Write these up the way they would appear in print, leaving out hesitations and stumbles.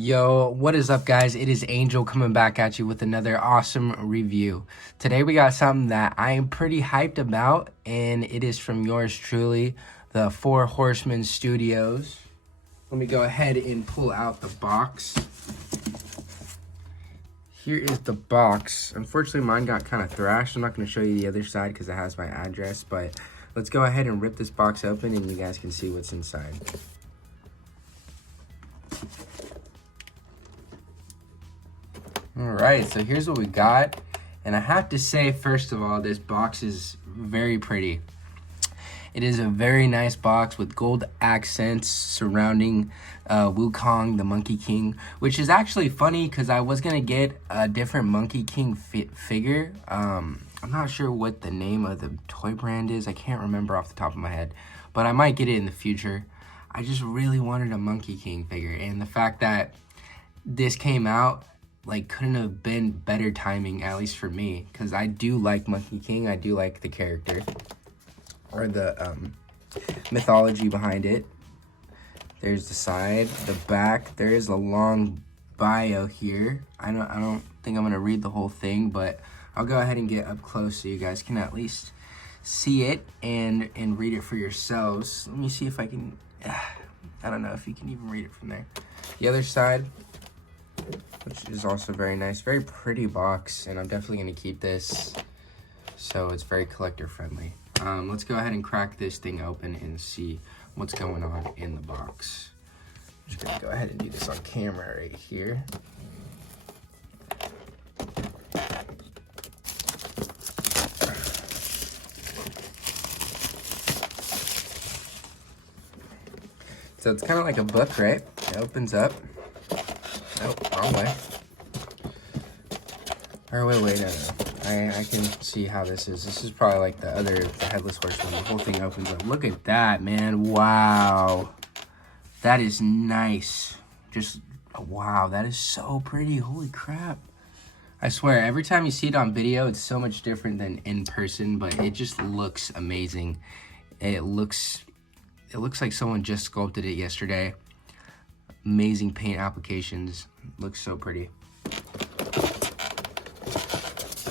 Yo, what is up, guys? It is Angel coming back at you with another awesome review. Today we got something that I am pretty hyped about, and it is from yours truly, the Four Horsemen Studios. Let me go ahead and pull out the box. Here is the box. Unfortunately, mine got kind of thrashed. I'm not going to show you the other side because it has my address, but let's go ahead and rip this box open and you guys can see what's inside. Alright, so here's what we got, and I have to say, first of all, this box is very pretty. It is a very nice box with gold accents surrounding Wukong the Monkey King, which is actually funny because I was going to get a different Monkey King figure. I'm not sure what the name of the toy brand is. I can't remember off the top of my head, but I might get it in the future. I just really wanted a Monkey King figure, and the fact that this came out, couldn't have been better timing, at least for me, because I do like Monkey King. I do like the character, or the mythology behind it. There's the side, the back. There is a long bio here. I don't think I'm gonna read the whole thing, but I'll go ahead and get up close so you guys can at least see it and read it for yourselves. Let me see if I can. I don't know if you can even read it from there. The other side, which is also very nice. Very pretty box, and I'm definitely going to keep this, so it's very collector friendly. Let's go ahead and crack this thing open and see what's going on in the box. I'm just going to go ahead and do this on camera right here. So it's kind of like a book, right? It opens up. Oh, wrong way. Or wait, no. I can see how this is. This is probably like the Headless Horseman. The whole thing opens up. Look at that, man. Wow. That is nice. Just, wow, that is so pretty. Holy crap. I swear, every time you see it on video, it's so much different than in person, but it just looks amazing. It looks like someone just sculpted it yesterday. Amazing paint applications. Looks so pretty.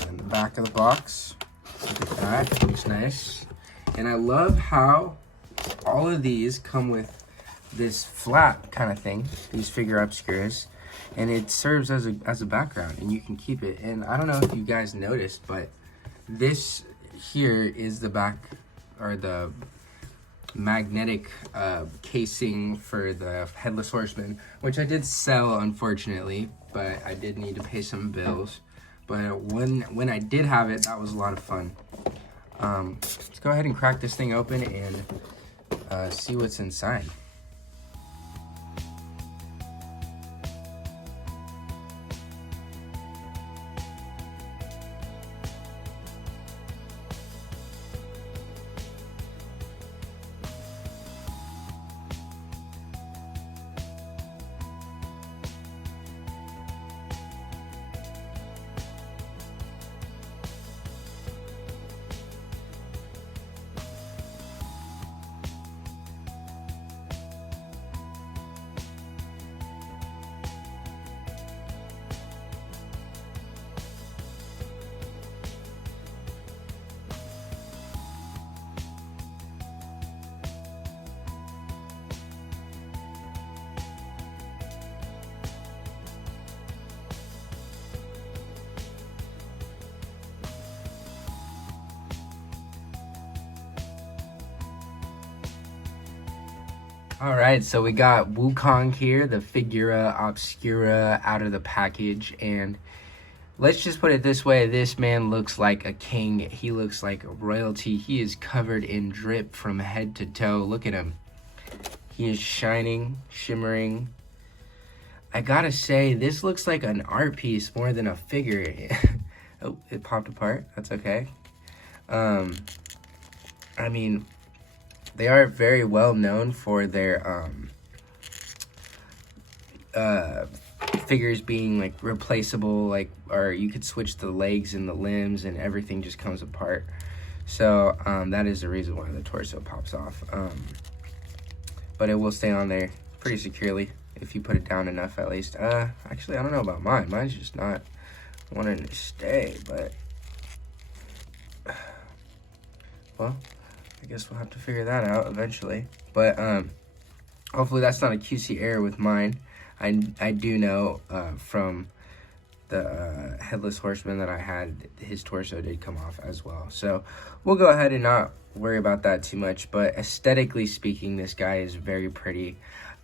And the back of the box. Look at that. Looks nice. And I love how all of these come with this flap kind of thing. These Figura obscuras. And it serves as a background. And you can keep it. And I don't know if you guys noticed, but this here is the back, or the magnetic casing for the Headless Horseman, which I did sell, unfortunately, but I did need to pay some bills. But when I did have it, that was a lot of fun. Let's go ahead and crack this thing open and see what's inside. Alright, so we got Wukong here, the Figura obscura out of the package, and let's just put it this way, this man looks like a king. He looks like royalty. He is covered in drip from head to toe. Look at him. He is shining, shimmering. I gotta say, this looks like an art piece more than a figure. Oh, it popped apart. That's okay. I mean, they are very well known for their figures being replaceable, or you could switch the legs and the limbs and everything just comes apart. So that is the reason why the torso pops off. But it will stay on there pretty securely. if you put it down enough at least. Actually, I don't know about mine. Mine's just not wanting to stay, but well, I guess we'll have to figure that out eventually. But hopefully that's not a QC error with mine. I do know from the headless horseman that I had, his torso did come off as well. So we'll go ahead and not worry about that too much. But aesthetically speaking, this guy is very pretty.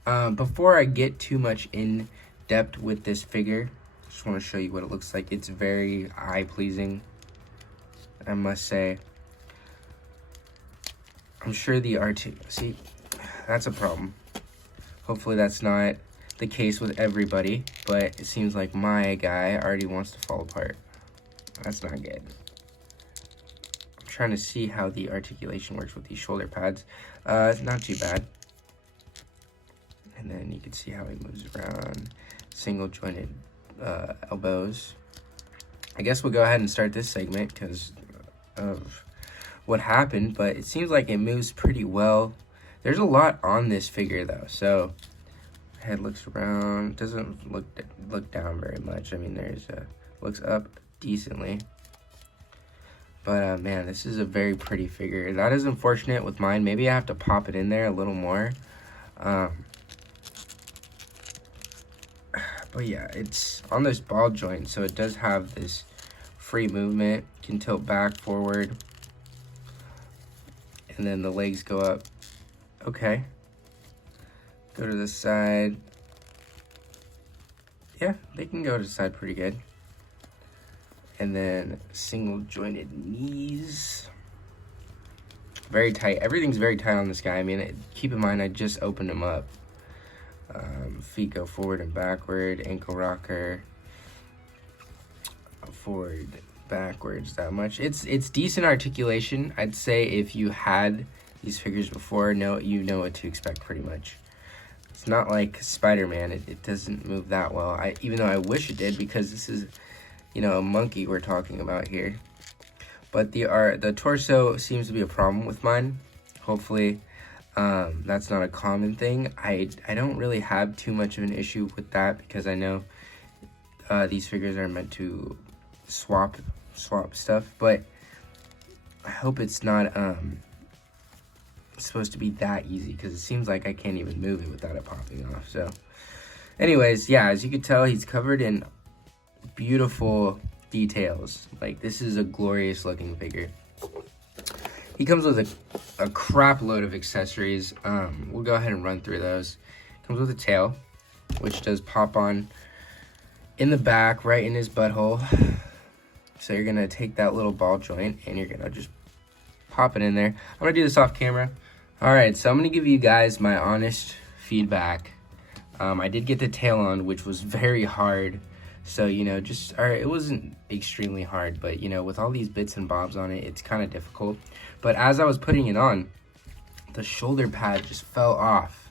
Before I get too much in depth with this figure, I just want to show you what it looks like. It's very eye-pleasing, I must say. I'm sure the see, that's a problem. Hopefully that's not the case with everybody, but it seems like my guy already wants to fall apart. That's not good. I'm trying to see how the articulation works with these shoulder pads. It's not too bad. And then you can see how he moves around. Single jointed elbows. I guess we'll go ahead and start this segment because of what happened, but it seems like it moves pretty well. There's a lot on this figure though, so head looks around, doesn't look down very much. I mean, there's looks up decently, but man, this is a very pretty figure. That is unfortunate with mine. Maybe I have to pop it in there a little more. But yeah, it's on this ball joint, so it does have this free movement. Can tilt back, forward, and then the legs go up. Okay. Go to the side. Yeah, they can go to the side pretty good. And then single jointed knees. Very tight. Everything's very tight on this guy. I mean, keep in mind, I just opened him up. Feet go forward and backward. Ankle rocker. Forward, backwards, that much. It's decent articulation. I'd say if you had these figures before, you know what to expect pretty much. It's not like Spider-Man. It doesn't move that well. Even though I wish it did, because this is, you know, a monkey we're talking about here. But the torso seems to be a problem with mine. Hopefully, that's not a common thing. I don't really have too much of an issue with that because I know these figures are meant to swap stuff. But I hope it's not supposed to be that easy, because it seems like I can't even move it without it popping off. So anyways, yeah, as you can tell, he's covered in beautiful details. Like, this is a glorious looking figure. He comes with a crap load of accessories. We'll go ahead and run through those. Comes with a tail, which does pop on in the back, right in his butthole. So you're gonna take that little ball joint and you're gonna just pop it in there. I'm gonna do this off camera. All right, so I'm gonna give you guys my honest feedback. I did get the tail on, which was very hard. So, you know, it wasn't extremely hard, but, you know, with all these bits and bobs on it, it's kind of difficult. But as I was putting it on, the shoulder pad just fell off.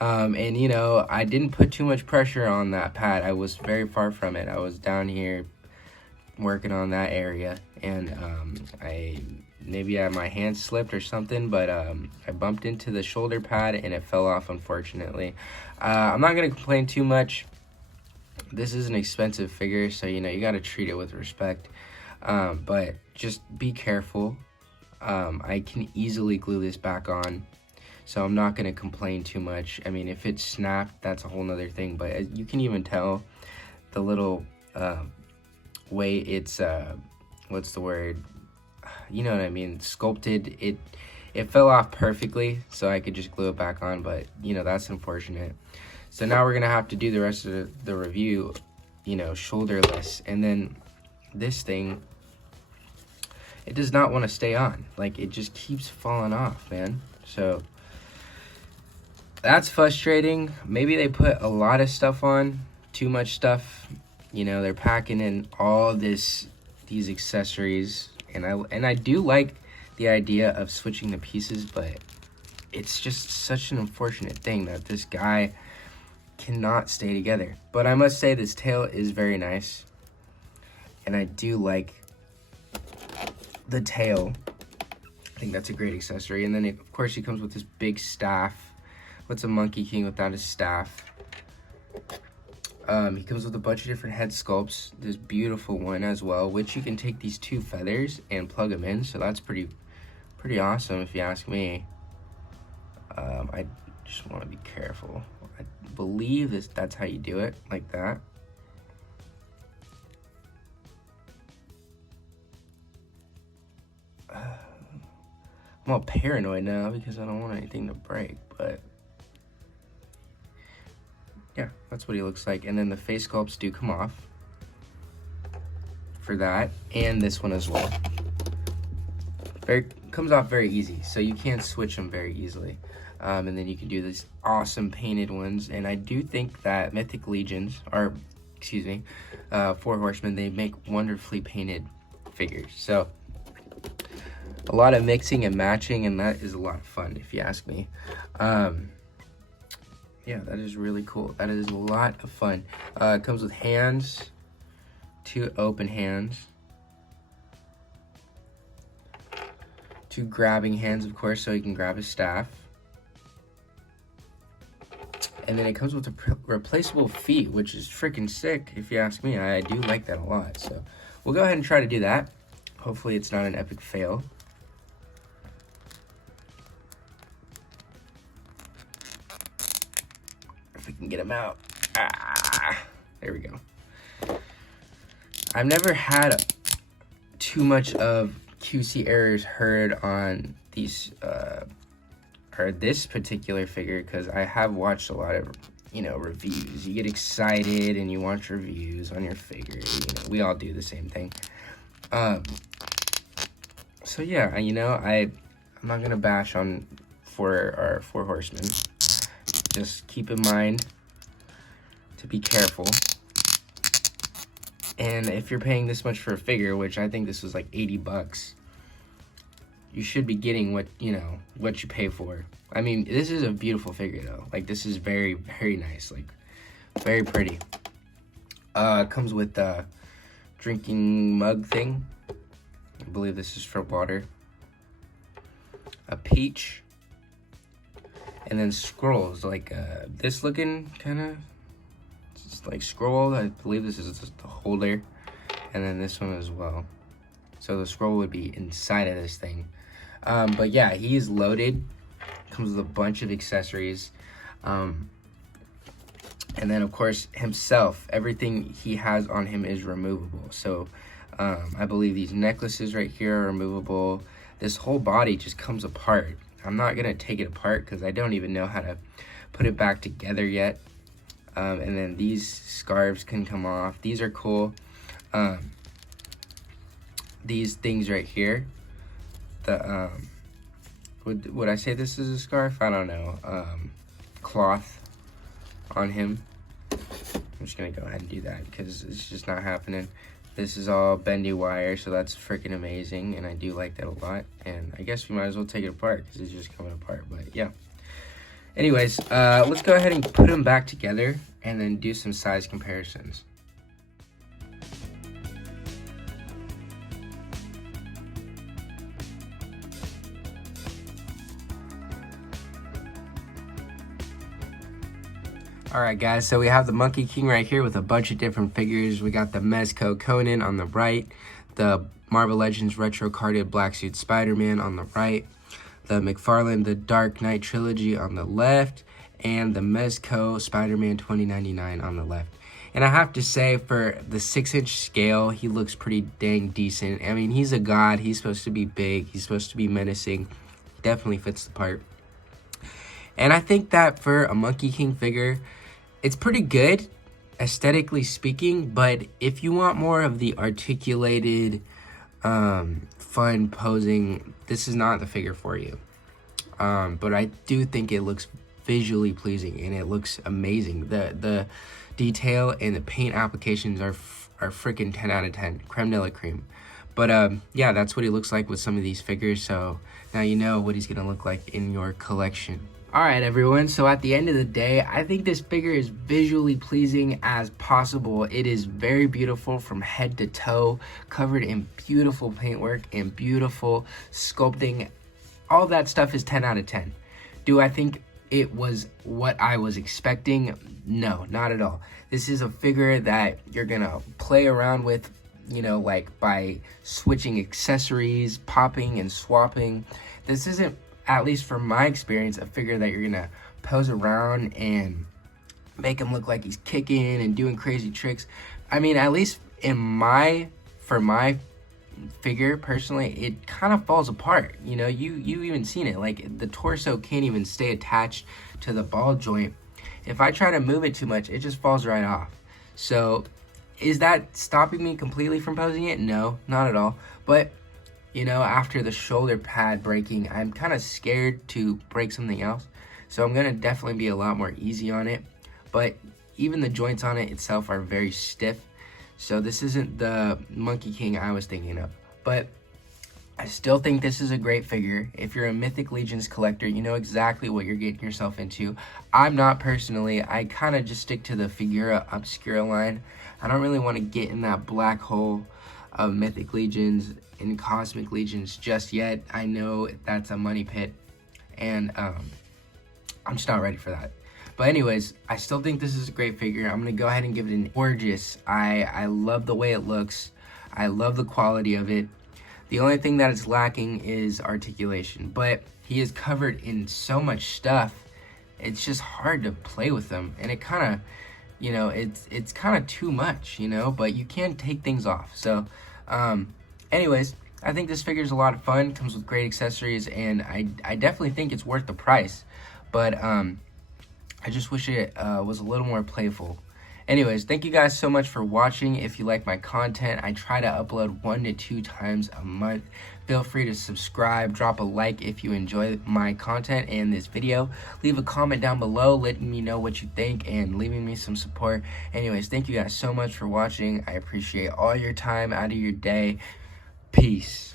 And, you know, I didn't put too much pressure on that pad. I was very far from it. I was down here working on that area, and maybe my hand slipped or something, but I bumped into the shoulder pad and it fell off, unfortunately. I'm not going to complain too much. This is an expensive figure, so, you know, you got to treat it with respect. But just be careful. I can easily glue this back on, so I'm not going to complain too much. I mean, if it snapped, that's a whole nother thing, but you can even tell the little way it's, what's the word? You know what I mean? Sculpted. It fell off perfectly, so I could just glue it back on, but, you know, that's unfortunate. So now we're going to have to do the rest of the review, you know, shoulderless. And then this thing, it does not want to stay on. Like, it just keeps falling off, man. So that's frustrating. Maybe they put a lot of stuff on, too much stuff. You know, they're packing in all these accessories. And I do like the idea of switching the pieces, but it's just such an unfortunate thing that this guy cannot stay together. But I must say, this tail is very nice, and I do like the tail. I think that's a great accessory. And then of course he comes with this big staff What's a Monkey King without his staff? He comes with a bunch of different head sculpts. This beautiful one as well, which you can take these 2 feathers and plug them in. So that's pretty awesome if you ask me. I just want to be careful. I believe that's how you do it, like that. I'm all paranoid now because I don't want anything to break, but yeah, that's what he looks like. And then the face sculpts do come off for that, and this one as well. Comes off very easy, so you can switch them very easily. And then you can do these awesome painted ones. And I do think that Mythic Legions, or excuse me, 4 Horsemen, they make wonderfully painted figures. So a lot of mixing and matching, and that is a lot of fun if you ask me. Yeah, that is really cool. That is a lot of fun. It comes with hands, 2 open hands, 2 grabbing hands, of course, so you can grab his staff. And then it comes with a replaceable feet, which is freaking sick if you ask me. I do like that a lot. So we'll go ahead and try to do that. Hopefully it's not an epic fail. If we can get him out. There we go. I've never had too much of QC errors heard on these or this particular figure, because I have watched a lot of reviews. You get excited and you watch reviews on your figure. We all do the same thing. So yeah, I'm not gonna bash on our 4 Horsemen. Just keep in mind to be careful. And if you're paying this much for a figure, which I think this was like 80 bucks, you should be getting what you pay for. I mean, this is a beautiful figure though. Like, this is very, very nice. Like, very pretty. It comes with a drinking mug thing. I believe this is for water. A peach. And then scrolls, like this looking kind of, just like scroll. I believe this is just the holder. And then this one as well. So the scroll would be inside of this thing. But yeah, he is loaded. Comes with a bunch of accessories. And then of course himself, everything he has on him is removable. So I believe these necklaces right here are removable. This whole body just comes apart. I'm not gonna take it apart because I don't even know how to put it back together yet. And then these scarves can come off. These are cool. These things right here, the would I say this is a scarf? I don't know. Cloth on him. I'm just gonna go ahead and do that because it's just not happening. This is all bendy wire, so that's freaking amazing, and I do like that a lot. And I guess we might as well take it apart because it's just coming apart. But yeah. Anyways, let's go ahead and put them back together and then do some size comparisons. Alright guys, so we have the Monkey King right here with a bunch of different figures. We got the Mezco Conan on the right, the Marvel Legends retro carded black suit Spider-Man on the right, the McFarlane The Dark Knight trilogy on the left, and the Mezco Spider-Man 2099 on the left. And I have to say, for the 6-inch scale, he looks pretty dang decent. I mean, he's a god, he's supposed to be big, he's supposed to be menacing. Definitely fits the part. And I think that for a Monkey King figure, it's pretty good, aesthetically speaking, but if you want more of the articulated, fun posing, this is not the figure for you. But I do think it looks visually pleasing and it looks amazing. The detail and the paint applications are freaking 10 out of 10, creme de la creme. But yeah, that's what he looks like with some of these figures. So now you know what he's gonna look like in your collection. Alright everyone, so at the end of the day, I think this figure is visually pleasing as possible. It is very beautiful from head to toe, covered in beautiful paintwork and beautiful sculpting. All that stuff is 10 out of 10. Do I think it was what I was expecting. No, not at all. This is a figure that you're gonna play around with, you know, like by switching accessories, popping and swapping. This isn't, at least from my experience, a figure that you're gonna pose around and make him look like he's kicking and doing crazy tricks. I mean, at least for my figure personally, it kind of falls apart. You know, you even seen it, like the torso can't even stay attached to the ball joint. If I try to move it too much, it just falls right off. So is that stopping me completely from posing it? No, not at all. But you know, after the shoulder pad breaking, I'm kind of scared to break something else, so I'm gonna definitely be a lot more easy on it. But even the joints on it itself are very stiff, so this isn't the Monkey King I was thinking of. But I still think this is a great figure. If you're a Mythic Legions collector, you know exactly what you're getting yourself into. I'm not personally. I kind of just stick to the Figura Obscura line. I don't really want to get in that black hole of Mythic Legions and Cosmic Legions just yet. I know that's a money pit, and I'm just not ready for that. But anyways, I still think this is a great figure. I'm gonna go ahead and give it an gorgeous. I love the way it looks. I love the quality of it. The only thing that is lacking is articulation, but he is covered in so much stuff, it's just hard to play with him, and it kind of, you know, it's kind of too much, you know, but you can take things off. So anyways, I think this figure is a lot of fun, comes with great accessories, and I definitely think it's worth the price, but I just wish it was a little more playful. Anyways, thank you guys so much for watching. If you like my content, I try to upload 1 to 2 times a month. Feel free to subscribe, drop a like if you enjoy my content and this video. Leave a comment down below letting me know what you think and leaving me some support. Anyways, thank you guys so much for watching. I appreciate all your time out of your day. Peace.